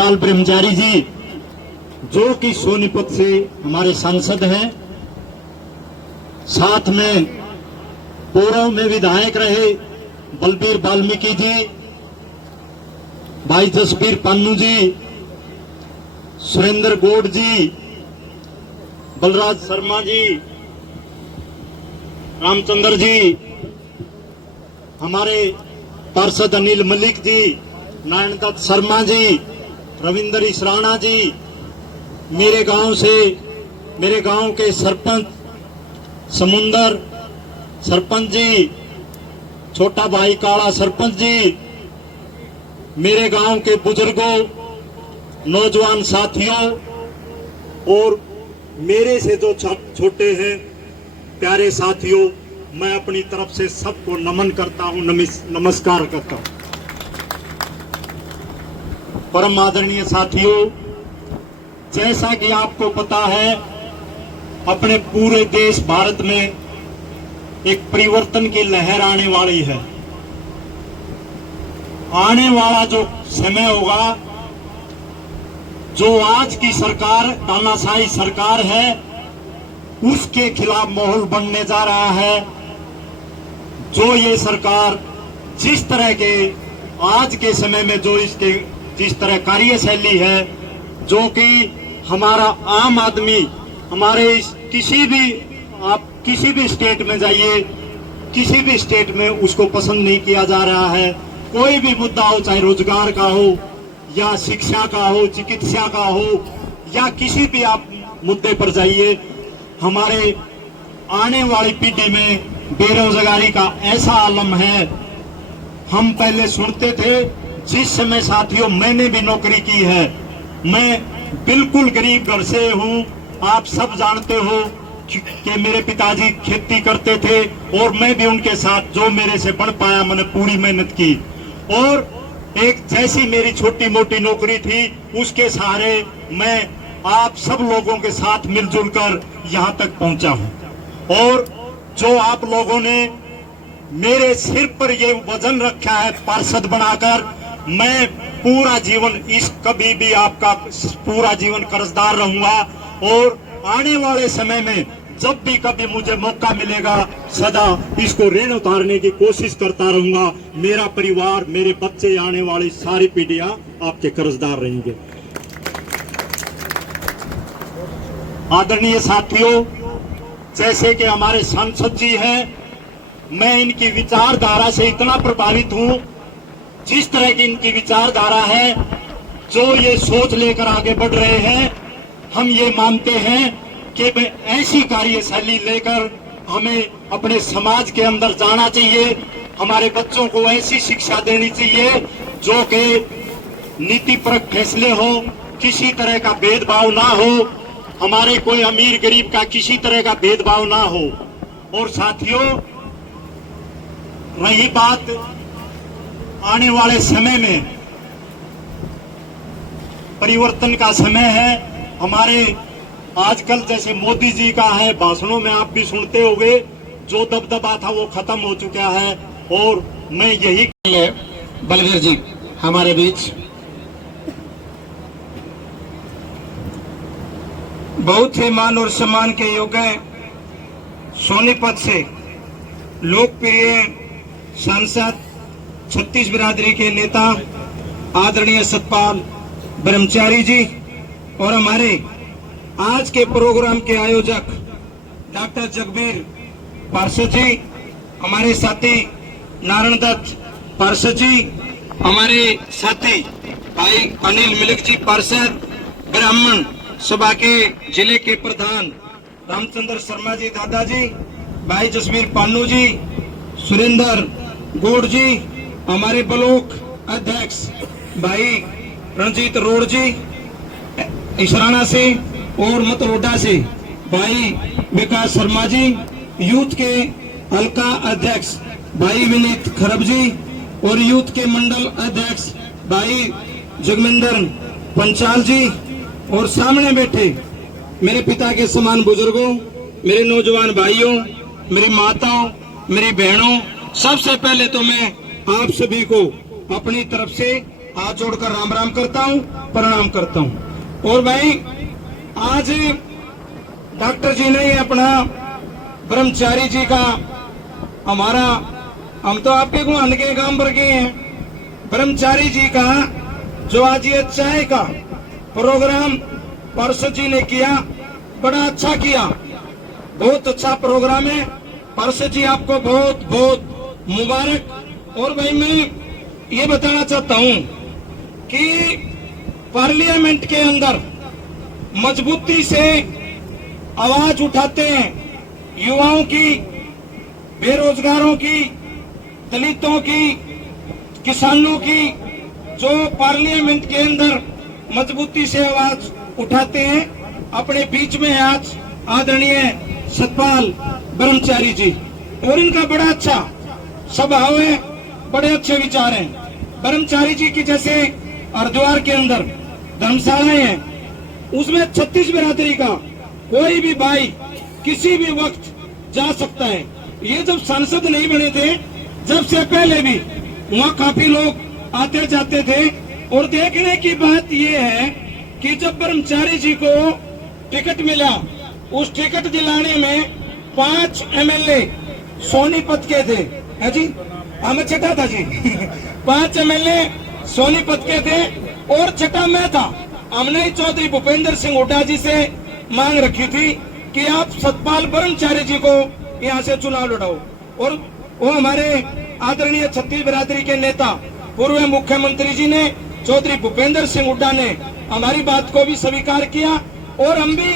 सतपाल ब्रह्मचारी जी, जो कि सोनीपत से हमारे सांसद हैं, साथ में पूर्व में विधायक रहे बलबीर वाल्मीकि जी, भाई जसबीर पान्नू जी, सुरेंद्र गौड़ जी, बलराज शर्मा जी, रामचंद्र जी, हमारे पार्षद अनिल मलिक जी, नारायण दत्त शर्मा जी, रविंदर इसराना जी, मेरे गांव के सरपंच समुंदर सरपंच जी, छोटा भाई काला सरपंच जी, मेरे गांव के बुजुर्गों, नौजवान साथियों और मेरे से जो छोटे हैं प्यारे साथियों, मैं अपनी तरफ से सबको नमन करता हूं, नमस्कार करता हूं। परम आदरणीय साथियों, जैसा कि आपको पता है, अपने पूरे देश भारत में एक परिवर्तन की लहर आने वाली है। आने वाला जो समय होगा, जो आज की सरकार तानाशाही सरकार है, उसके खिलाफ माहौल बनने जा रहा है। जो ये सरकार जिस तरह के आज के समय में जो इसके जिस तरह कार्यशैली है, जो कि हमारा आम आदमी हमारे आप किसी भी स्टेट में जाइए, किसी भी स्टेट में उसको पसंद नहीं किया जा रहा है। कोई भी मुद्दा हो, चाहे रोजगार का हो या शिक्षा का हो, चिकित्सा का हो या किसी भी आप मुद्दे पर जाइए, हमारे आने वाली पीढ़ी में बेरोजगारी का ऐसा आलम है। हम पहले सुनते थे, जिस समय साथियों मैंने भी नौकरी की है, मैं बिल्कुल गरीब घर से हूं, आप सब जानते हो कि मेरे पिताजी खेती करते थे और मैं भी उनके साथ जो मेरे से बन पाया मैंने पूरी मेहनत की, और एक जैसी मेरी छोटी मोटी नौकरी थी उसके सहारे मैं आप सब लोगों के साथ मिलजुल कर यहाँ तक पहुंचा हूं। और जो आप लोगों ने मेरे सिर पर ये वजन रखा है पार्षद बनाकर, मैं पूरा जीवन कभी भी आपका पूरा जीवन कर्जदार रहूंगा। और आने वाले समय में जब भी कभी मुझे मौका मिलेगा, सदा इसको ऋण उतारने की कोशिश करता रहूंगा। मेरा परिवार, मेरे बच्चे, आने वाली सारी पीढ़ियां आपके कर्जदार रहेंगे। आदरणीय साथियों, जैसे कि हमारे सांसद जी हैं, मैं इनकी विचारधारा से इतना प्रभावित हूं, जिस तरह की इनकी विचारधारा है, जो ये सोच लेकर आगे बढ़ रहे हैं, हम ये मानते हैं कि ऐसी कार्यशैली लेकर हमें अपने समाज के अंदर जाना चाहिए। हमारे बच्चों को ऐसी शिक्षा देनी चाहिए जो कि नीतिपरक फैसले हो, किसी तरह का भेदभाव ना हो, हमारे कोई अमीर गरीब का किसी तरह का भेदभाव ना हो। और साथियों, रही बात आने वाले समय में, परिवर्तन का समय है। हमारे आजकल जैसे मोदी जी का है, भाषणों में आप भी सुनते होंगे, जो दबदबा था वो खत्म हो चुका है। और मैं यही बलबीर जी हमारे बीच बहुत ही मान और सम्मान के योग्य सोनीपत से लोकप्रिय सांसद, छत्तीस बिरादरी के नेता आदरणीय सतपाल ब्रह्मचारी जी, और हमारे आज के प्रोग्राम के आयोजक डॉक्टर जगबीर पार्षद जी, हमारे साथी नारायण दत्त पार्षद जी, हमारे साथी भाई अनिल मलिक जी पार्षद, ब्राह्मण सभा के जिले के प्रधान रामचंद्र शर्मा जी दादाजी, भाई जसबीर पान्नू जी, सुरेंद्र गौड़ जी, हमारे ब्लॉक अध्यक्ष भाई रंजीत रोड जी इसराना से, और मतरोडा से भाई विकास शर्मा जी, यूथ के हल्का अध्यक्ष भाई विनीत खरब जी, और यूथ के मंडल अध्यक्ष भाई जगमिंदर पंचाल जी, और सामने बैठे मेरे पिता के समान बुजुर्गों, मेरे नौजवान भाइयों, मेरी माताओं, मेरी बहनों, सबसे पहले तो मैं आप सभी को अपनी तरफ से हाथ जोड़कर राम राम करता हूँ, प्रणाम करता हूँ। और भाई आज डॉक्टर जी ने अपना ब्रह्मचारी जी का हमारा, हम तो आपके गुहान के गांव पर गए हैं, ब्रह्मचारी जी का जो आज ये चाय का प्रोग्राम पार्षद जी ने किया, बड़ा अच्छा किया, बहुत अच्छा प्रोग्राम है। पार्षद जी आपको बहुत बहुत मुबारक। और भाई मैं ये बताना चाहता हूँ कि पार्लियामेंट के अंदर मजबूती से आवाज उठाते हैं युवाओं की, बेरोजगारों की, दलितों की, किसानों की, जो पार्लियामेंट के अंदर मजबूती से आवाज उठाते हैं। अपने बीच में आज आदरणीय सतपाल ब्रह्मचारी जी, और इनका बड़ा अच्छा स्वभाव है, बड़े अच्छे विचार हैं। ब्रह्मचारी जी की जैसे हरिद्वार के अंदर धर्मशालाएं हैं, उसमें 36 बिरादरी का कोई भी भाई किसी भी वक्त जा सकता है। ये जब सांसद नहीं बने थे, जब से पहले भी वहाँ काफी लोग आते जाते थे। और देखने की बात ये है कि जब ब्रह्मचारी जी को टिकट मिला, उस टिकट दिलाने में 5 MLA सोनीपत के थे, है जी, हमें छठा था जी 5 MLA सोनीपत के थे और छठा मैं था। हमने चौधरी भूपेंद्र सिंह हुड्डा जी से मांग रखी थी कि आप सतपाल ब्रह्मचारी जी को यहाँ से चुनाव लड़ाओ। और वो हमारे आदरणीय छत्तीस बिरादरी के नेता पूर्व मुख्यमंत्री जी ने, चौधरी भूपेंद्र सिंह हुड्डा ने हमारी बात को भी स्वीकार किया। और हम भी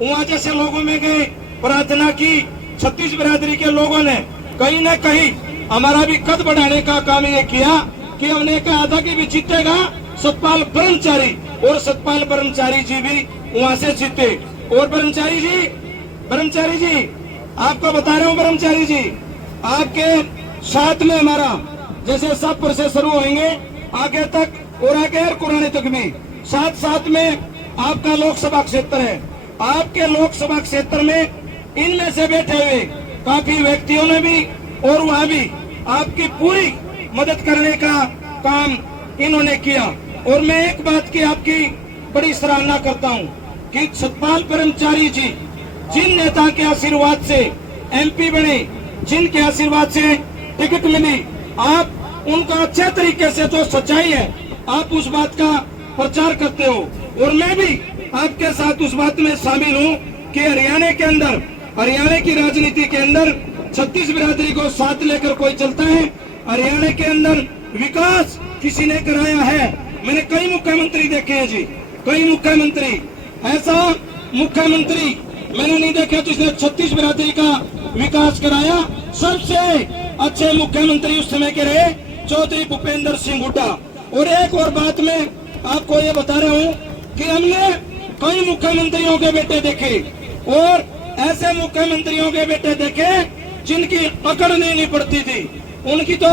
वहाँ जैसे लोगों में गए, प्रार्थना की, छत्तीस बिरादरी के लोगों ने कहीं न कहीं हमारा भी कद बढ़ाने का काम ये किया कि हमने कहा था कि भी जीतेगा सतपाल ब्रह्मचारी, और सतपाल ब्रह्मचारी जी भी वहाँ से जीते। और ब्रह्मचारी जी आपको बता रहा हूँ, ब्रह्मचारी जी आपके साथ में हमारा जैसे सब पर शुरू होंगे आगे तक और आगे कुराने तक भी, साथ में आपका लोकसभा क्षेत्र है। आपके लोकसभा क्षेत्र में इनमें से बैठे हुए काफी व्यक्तियों ने भी और वहाँ भी आपकी पूरी मदद करने का काम इन्होंने किया। और मैं एक बात की आपकी बड़ी सराहना करता हूँ कि सतपाल ब्रह्मचारी जी जिन नेता के आशीर्वाद से MP बने, जिनके आशीर्वाद से टिकट मिली, आप उनका अच्छे तरीके से जो सच्चाई है आप उस बात का प्रचार करते हो। और मैं भी आपके साथ उस बात में शामिल हूँ कि हरियाणा के अंदर, हरियाणा की राजनीति के अंदर 36 बिरादरी को साथ लेकर कोई चलता है। हरियाणा के अंदर विकास किसी ने कराया है। मैंने कई मुख्यमंत्री देखे हैं जी, कई मुख्यमंत्री, ऐसा मुख्यमंत्री मैंने नहीं देखा जिसने 36 बिरादरी का विकास कराया। सबसे अच्छे मुख्यमंत्री उस समय के रहे चौधरी भूपेंद्र सिंह हुड्डा। और एक और बात मैं आपको ये बता रहा हूँ कि हमने कई मुख्यमंत्रियों के बेटे देखे, और ऐसे मुख्यमंत्रियों के बेटे देखे जिनकी पकड़ नहीं पड़ती थी, उनकी तो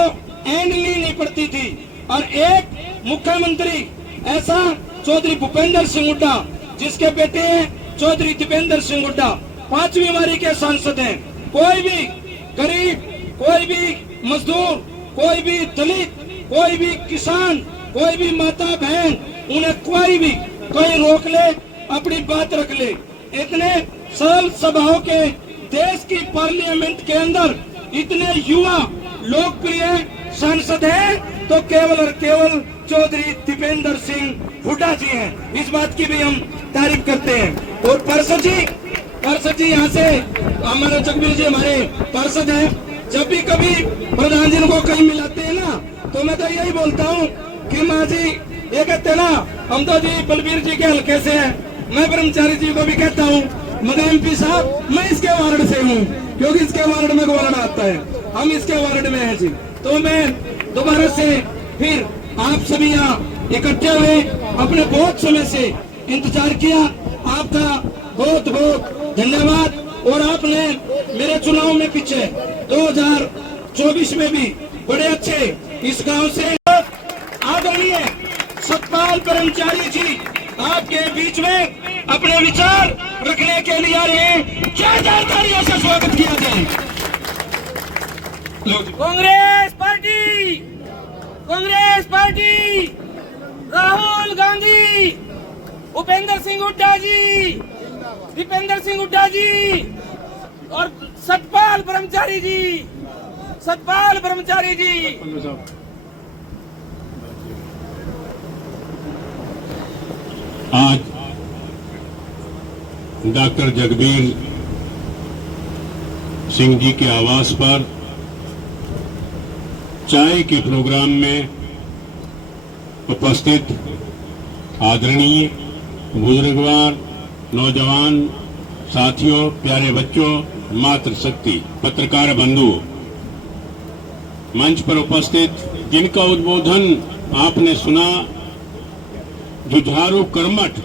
एंडली नहीं पड़ती थी। और एक मुख्यमंत्री ऐसा चौधरी भूपेंद्र सिंह हुड्डा, जिसके बेटे हैं चौधरी दीपेंद्र सिंह हुड्डा, 5वीं बारी के सांसद हैं। कोई भी गरीब, कोई भी मजदूर, कोई भी दलित, कोई भी किसान, कोई भी माता बहन, उन्हें कोई भी कोई रोक ले, अपनी बात रख ले। इतने सरल स्वभाव के देश की पार्लियामेंट के अंदर इतने युवा लोकप्रिय सांसद हैं तो केवल और केवल चौधरी दीपेंद्र सिंह हुड्डा जी हैं। इस बात की भी हम तारीफ करते हैं। और पार्षद जी यहाँ से हमारे जगबीर जी हमारे पार्षद हैं। जब भी कभी प्रधान जी को कहीं मिलाते हैं ना, तो मैं तो यही बोलता हूँ कि माँ जी ये कहते हैं ना, हम तो जी बलबीर जी के हल्के से हैं। मैं ब्रह्मचारी जी को भी कहता हूँ, मगर MP साहब मैं इसके वार्ड से हूँ, क्योंकि इसके वार्ड में वार्ड आता है, हम इसके वार्ड में हैं जी। तो मैं दोबारा से फिर आप सभी यहाँ इकट्ठे हुए, अपने बहुत समय से इंतजार किया, आपका बहुत बहुत धन्यवाद। और आपने मेरे चुनाव में पीछे 2024 में भी बड़े अच्छे इस गांव से आदरणीय सतपाल ब्रह्मचारी जी आपके बीच में अपने विचार रखने के लिए आ रहे हैं। क्या जानकारियों से स्वागत किया जाए। कांग्रेस पार्टी, कांग्रेस पार्टी, राहुल गांधी, भूपेंद्र सिंह हुड्डा जी, दीपेंद्र सिंह हुड्डा जी और सतपाल ब्रह्मचारी जी, सतपाल ब्रह्मचारी जी। आज डॉक्टर जगबीर सिंह जी के आवास पर चाय के प्रोग्राम में उपस्थित आदरणीय बुजुर्गवार, नौजवान साथियों, प्यारे बच्चों, मातृशक्ति, पत्रकार बंधुओं, मंच पर उपस्थित जिनका उद्बोधन आपने सुना, जुझारू कर्मठ,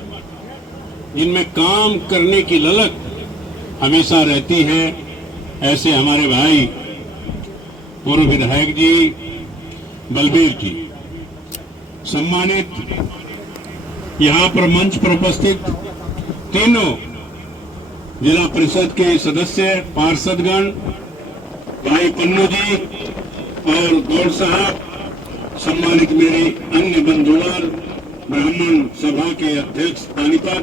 जिनमें काम करने की ललक हमेशा रहती है, ऐसे हमारे भाई पूर्व विधायक जी बलबीर जी, सम्मानित यहां पर मंच पर उपस्थित तीनों जिला परिषद के सदस्य, पार्षदगण, भाई पन्नू जी और गौड़ साहब, सम्मानित मेरे अन्य बंधुवर, ब्राह्मण सभा के अध्यक्ष पानीपत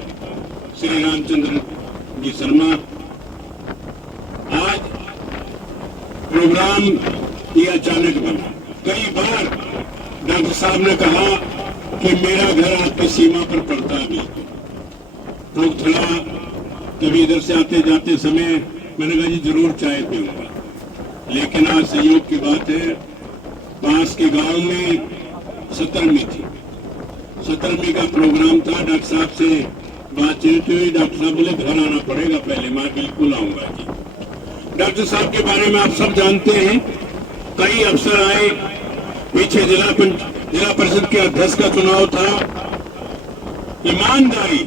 श्री रामचंद्र जी शर्मा। आज प्रोग्राम ये अचानक बना। कई बार डॉक्टर साहब ने कहा कि मेरा घर आपकी सीमा पर पड़ता भी, तो थोड़ा कभी इधर से आते जाते समय मैंने कहा जी जरूर चाय पीऊंगा, लेकिन आज संयोग की बात है, पास के गांव में 17वीं थी, 17वीं का प्रोग्राम था। डॉक्टर साहब से बातचीत हुई, डॉक्टर साहब बोले घर आना पड़ेगा पहले। मैं बिल्कुल आऊंगा जी। डॉक्टर साहब के बारे में आप सब जानते हैं, कई अफसर आए, पीछे जिला परिषद के अध्यक्ष का चुनाव था। ईमानदारी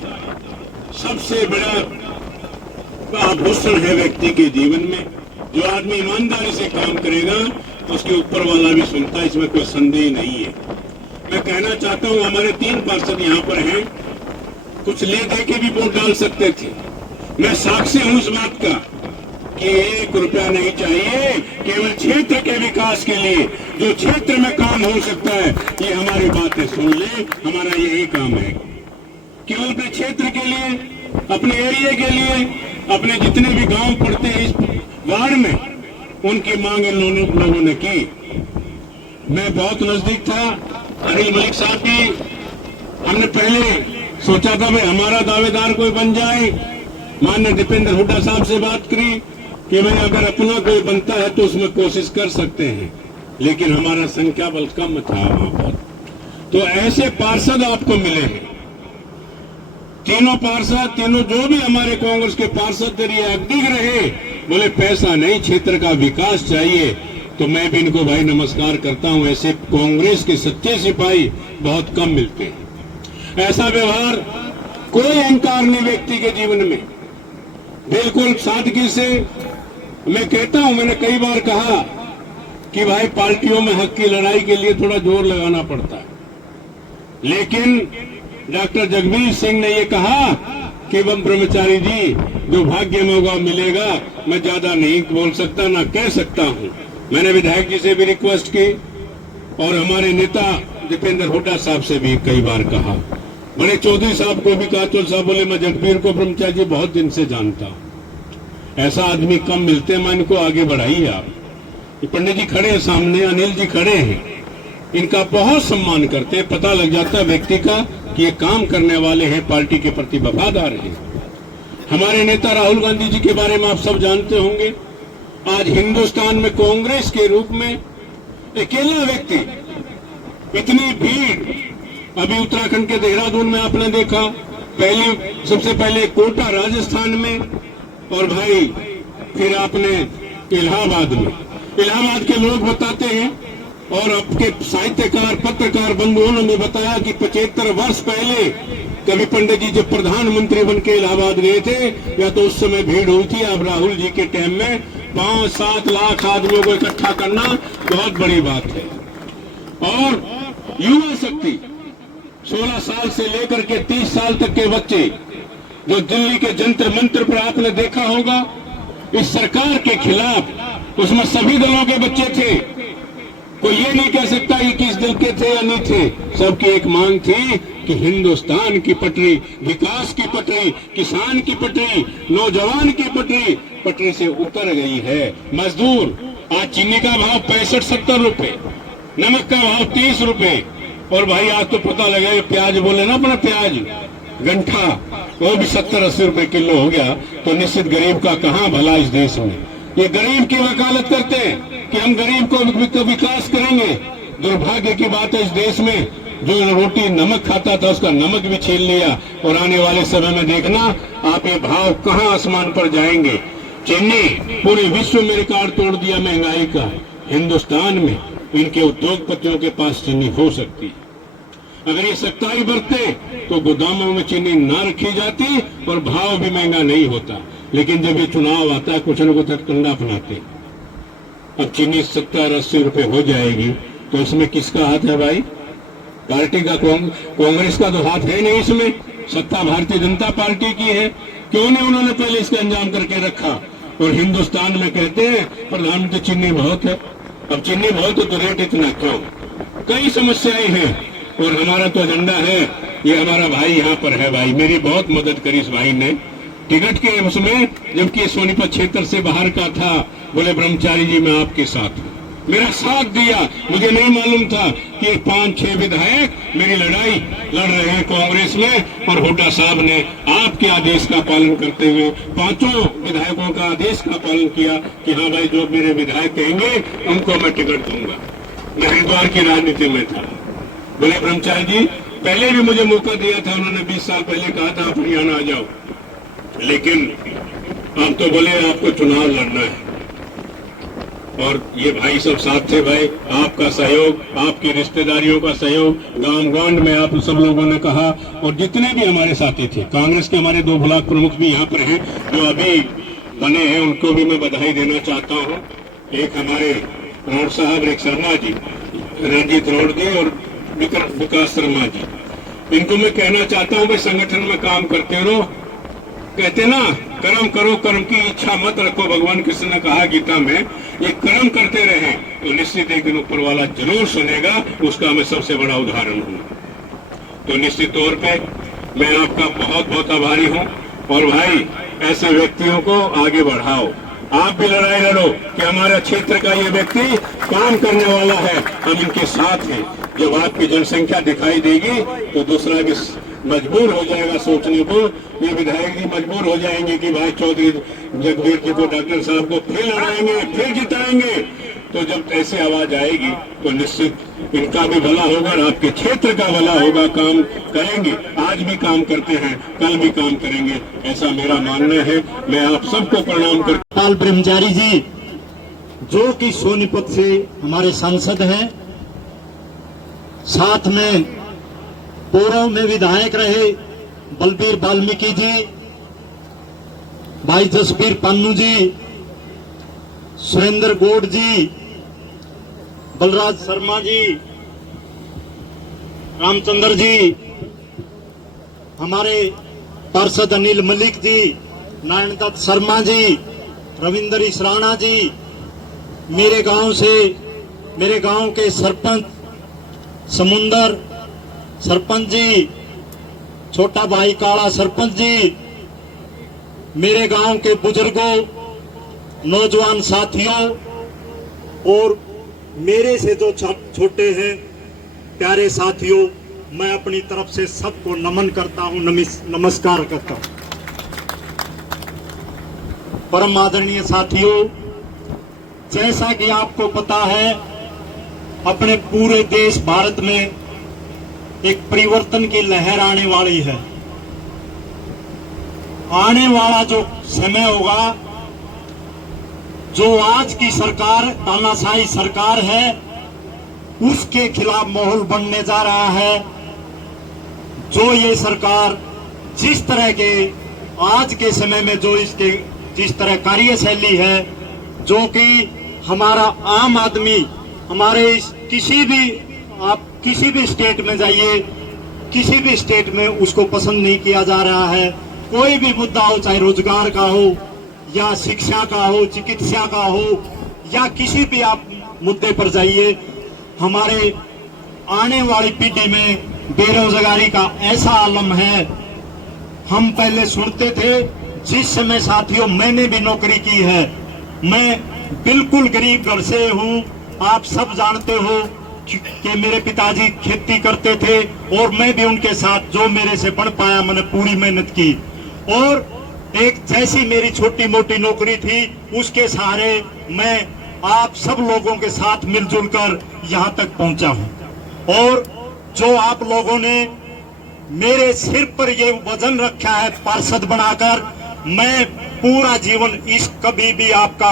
सबसे बड़ा आभूषण है व्यक्ति के जीवन में। जो आदमी ईमानदारी से काम करेगा तो उसके ऊपर वाला भी सुनता है, इसमें कोई संदेह नहीं है। मैं कहना चाहता हूं, हमारे 3 पार्षद यहाँ पर हैं, कुछ ले दे के भी वोट डाल सकते थे। मैं साक्षी हूं इस बात का कि 1 रुपया नहीं चाहिए, केवल क्षेत्र के विकास के लिए जो क्षेत्र में काम हो सकता है, ये हमारी बातें सुन ले। हमारा यही काम है, केवल अपने क्षेत्र के लिए, अपने एरिया के लिए, अपने जितने भी गांव पड़ते हैं इस वार्ड में, उनकी मांग इन लोगों ने की। मैं बहुत नजदीक था अनिल मलिक साहब की। हमने पहले सोचा था भाई हमारा दावेदार कोई बन जाए। माननीय दीपेंद्र हुड्डा साहब से बात करी कि भाई अगर अपना कोई बनता है तो उसमें कोशिश कर सकते हैं, लेकिन हमारा संख्या बल कम था वहां पर। तो ऐसे पार्षद आपको मिले हैं, तीनों पार्षद, तीनों जो भी हमारे कांग्रेस के पार्षद एक्टिव रहे, बोले पैसा नहीं, क्षेत्र का विकास चाहिए। तो मैं भी इनको भाई नमस्कार करता हूं। ऐसे कांग्रेस के सच्चे सिपाही बहुत कम मिलते हैं। ऐसा व्यवहार कोई अहंकार नहीं व्यक्ति के जीवन में, बिल्कुल सादगी से। मैं कहता हूं, मैंने कई बार कहा कि भाई पार्टियों में हक की लड़ाई के लिए थोड़ा जोर लगाना पड़ता है, लेकिन डॉक्टर जगबीर सिंह ने ये कहा कि बम ब्रह्मचारी जी, जो भाग्य में होगा मिलेगा। मैं ज्यादा नहीं बोल सकता, ना कह सकता हूं। मैंने विधायक जी से भी रिक्वेस्ट की और हमारे नेता दीपेंद्र हुड्डा साहब से भी कई बार कहा, बड़े चौधरी साहब को भी कहा। चौधरी साहब बोले मैं जगबीर को ब्रह्मचारी जी बहुत दिन से जानता हूं, ऐसा आदमी कम मिलते हैं, मैं इनको आगे बढ़ाइए आप। ये पंडित जी खड़े हैं सामने, अनिल जी खड़े हैं, इनका बहुत सम्मान करते हैं। पता लग जाता है व्यक्ति का कि ये काम करने वाले हैं, पार्टी के प्रति वफादार हैं। हमारे नेता राहुल गांधी जी के बारे में आप सब जानते होंगे। आज हिंदुस्तान में कांग्रेस के रूप में अकेला व्यक्ति, इतनी भीड़ अभी उत्तराखंड के देहरादून में आपने देखा, सबसे पहले कोटा राजस्थान में, और भाई फिर आपने इलाहाबाद में। इलाहाबाद के लोग बताते हैं और आपके साहित्यकार, पत्रकार बंधुओं ने बताया कि 75 वर्ष पहले कभी पंडित जी जब प्रधानमंत्री बन के इलाहाबाद गए थे, या तो उस समय भीड़ हुई थी। अब राहुल जी के टाइम में 5-7 लाख आदमियों को इकट्ठा करना बहुत बड़ी बात है। और युवा शक्ति, 16 साल से लेकर के 30 साल तक के बच्चे, जो दिल्ली के जंतर मंत्र पर आपने देखा होगा, इस सरकार के खिलाफ, उसमें सभी दलों के बच्चे थे। कोई ये नहीं कह सकता कि किस दिल के थे या नहीं थे। सबकी एक मांग थी कि हिंदुस्तान की पटरी, विकास की पटरी, किसान की पटरी, नौजवान की पटरी, पटरी से उतर गई है। मजदूर, आज चीनी का भाव 65-70 रुपए, नमक का भाव 30 रुपए, और भाई आज तो पता लगे प्याज बोले ना, अपना प्याज गंठा वो भी 70-80 रुपए किलो हो गया। तो निश्चित गरीब का कहां भला इस देश में। ये गरीब की वकालत करते हैं कि हम गरीब को विकास करेंगे। दुर्भाग्य की बात है, इस देश में जो रोटी नमक खाता था उसका नमक भी छीन लिया, और आने वाले समय में देखना आप ये भाव कहां आसमान पर जाएंगे। चीनी पूरे विश्व में रिकॉर्ड तोड़ दिया महंगाई का। हिंदुस्तान में इनके उद्योगपतियों के पास चीनी हो सकती है। अगर ये सख्ताई बरते तो गोदामों में चीनी ना रखी जाती और भाव भी महंगा नहीं होता। लेकिन जब ये चुनाव आता है कुछ न कुछ हथकंडा अपनाते। अब चीनी 70-80 रुपए हो जाएगी तो इसमें किसका हाथ है भाई? पार्टी का, कांग्रेस का तो हाथ है नहीं इसमें। सत्ता भारतीय जनता पार्टी की है। क्यों नहीं उन्होंने पहले इसका अंजाम करके रखा? और हिंदुस्तान में कहते हैं प्रधानमंत्री चीनी बहुत है। अब चीनी बहुत है तो रेट इतना क्यों? कई समस्याएं हैं और हमारा तो एजेंडा है। ये हमारा भाई यहाँ पर है, भाई मेरी बहुत मदद करी इस भाई ने टिकट के उसमें, जबकि सोनीपत क्षेत्र से बाहर का था। बोले ब्रह्मचारी जी मैं आपके साथ हूँ, मेरा साथ दिया। मुझे नहीं मालूम था कि 5-6 विधायक मेरी लड़ाई लड़ रहे हैं कांग्रेस में, और हुड्डा साहब ने आपके आदेश का पालन करते हुए 5 विधायकों का आदेश का पालन किया कि हाँ भाई जो मेरे विधायक कहेंगे उनको मैं टिकट दूंगा। मैं हरिद्वार की राजनीति में था। बोले ब्रह्मचारी जी पहले भी मुझे मौका दिया था, उन्होंने 20 साल पहले कहा था आप हरियाणा आ जाओ, लेकिन अब तो बोले आपको चुनाव लड़ना है। और ये भाई सब साथ थे। भाई आपका सहयोग, आपकी रिश्तेदारियों का सहयोग, गांव गांव में आप सब लोगों ने कहा, और जितने भी हमारे साथी थे, कांग्रेस के हमारे 2 ब्लॉक प्रमुख भी यहाँ पर हैं जो अभी बने हैं, उनको भी मैं बधाई देना चाहता हूँ। एक हमारे रोड साहब, एक शर्मा जी, रंजीत रोड और विकास शर्मा जी, इनको मैं कहना चाहता हूँ भाई संगठन में काम करते रहो। कहते ना कर्म करो, कर्म की इच्छा मत रखो। भगवान कृष्ण ने कहा गीता में, ये कर्म करते रहे तो निश्चित एक दिन ऊपर वाला जरूर सुनेगा। उसका मैं सबसे बड़ा उदाहरण हूँ। तो निश्चित तौर पे मैं आपका बहुत बहुत आभारी हूँ। और भाई ऐसे व्यक्तियों को आगे बढ़ाओ, आप भी लड़ाई लड़ो कि हमारा क्षेत्र का ये व्यक्ति काम करने वाला है, हम इनके साथ हैं। जब आपकी जनसंख्या दिखाई देगी तो दूसरा भी मजबूर हो जाएगा सोचने को। ये विधायक जी मजबूर हो जाएंगे कि भाई चौधरी जगवीर जी को, डॉक्टर साहब को फिर लड़ाएंगे, फिर जिताएंगे। तो जब ऐसे आवाज आएगी तो निश्चित इनका भी भला होगा और आपके क्षेत्र का भला होगा। काम करेंगे, आज भी काम करते हैं, कल भी काम करेंगे, ऐसा मेरा मानना है। मैं आप सबको प्रणाम करता हूं। ब्रह्मचारी जी जो कि सोनीपत से हमारे सांसद हैं, साथ में पूर्व में विधायक रहे बलबीर वाल्मीकि जी, भाई जसबीर पन्नू जी, सुरेंद्र गौड़ जी, बलराज शर्मा जी, रामचंद्र जी, हमारे पार्षद अनिल मलिक जी, नारायण दत्त शर्मा जी, रविंदर इसराना जी, मेरे गांव के सरपंच समुंदर सरपंच जी, छोटा भाई काला सरपंच जी, मेरे गांव के बुजुर्गों, नौजवान साथियों और मेरे से जो छोटे हैं प्यारे साथियों, मैं अपनी तरफ से सबको नमन करता हूं, नमस्कार करता हूं। परम आदरणीय साथियों, जैसा कि आपको पता है अपने पूरे देश भारत में एक परिवर्तन की लहर आने वाली है। आने वाला जो समय होगा, जो आज की सरकार तानाशाही सरकार है उसके खिलाफ माहौल बनने जा रहा है। जो ये सरकार जिस तरह के आज के समय में जो इसके जिस तरह कार्यशैली है, जो कि हमारा आम आदमी हमारे आप किसी भी स्टेट में जाइए, किसी भी स्टेट में उसको पसंद नहीं किया जा रहा है। कोई भी मुद्दा हो, चाहे रोजगार का हो या शिक्षा का हो, चिकित्सा का हो या किसी भी आप मुद्दे पर जाइए, हमारे आने वाली पीढ़ी में बेरोजगारी का ऐसा आलम है। हम पहले सुनते थे, जिस समय साथियों मैंने भी नौकरी की है, मैं बिल्कुल गरीब घर से हूँ। आप सब जानते हो कि मेरे पिताजी खेती करते थे और मैं भी उनके साथ जो मेरे से बन पाया मैंने पूरी मेहनत की। और एक जैसी मेरी छोटी मोटी नौकरी थी, उसके सहारे मैं आप सब लोगों के साथ मिलजुल कर यहाँ तक पहुंचा हूँ। और जो आप लोगों ने मेरे सिर पर ये वजन रखा है पार्षद बनाकर, मैं पूरा जीवन कभी भी आपका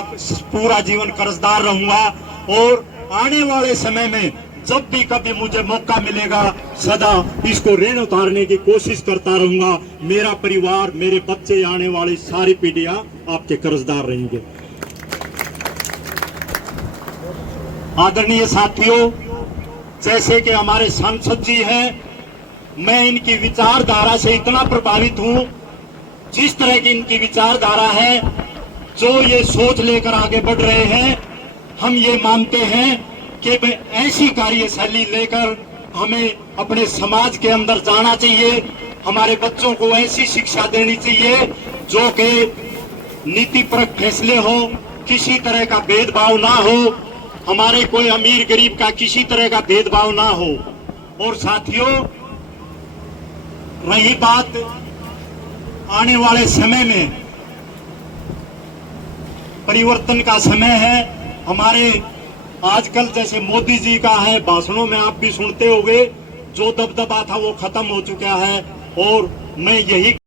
पूरा जीवन कर्जदार रहूंगा। और आने वाले समय में जब भी कभी मुझे मौका मिलेगा, सदा इसको ऋण उतारने की कोशिश करता रहूंगा। मेरा परिवार, मेरे बच्चे, आने वाली सारी पीढ़ियां आपके कर्जदार रहेंगे। आदरणीय साथियों, जैसे कि हमारे सांसद जी हैं, मैं इनकी विचारधारा से इतना प्रभावित हूं। जिस तरह की इनकी विचारधारा है, जो ये सोच लेकर आगे बढ़ रहे हैं, हम ये मानते हैं कि ऐसी कार्यशैली लेकर हमें अपने समाज के अंदर जाना चाहिए। हमारे बच्चों को ऐसी शिक्षा देनी चाहिए जो कि नीतिपरक फैसले हो, किसी तरह का भेदभाव ना हो, हमारे कोई अमीर गरीब का किसी तरह का भेदभाव ना हो। और साथियों, रही बात आने वाले समय में, परिवर्तन का समय है। हमारे आजकल जैसे मोदी जी का है, भाषणों में आप भी सुनते होंगे, जो दबदबा था वो खत्म हो चुका है। और मैं यही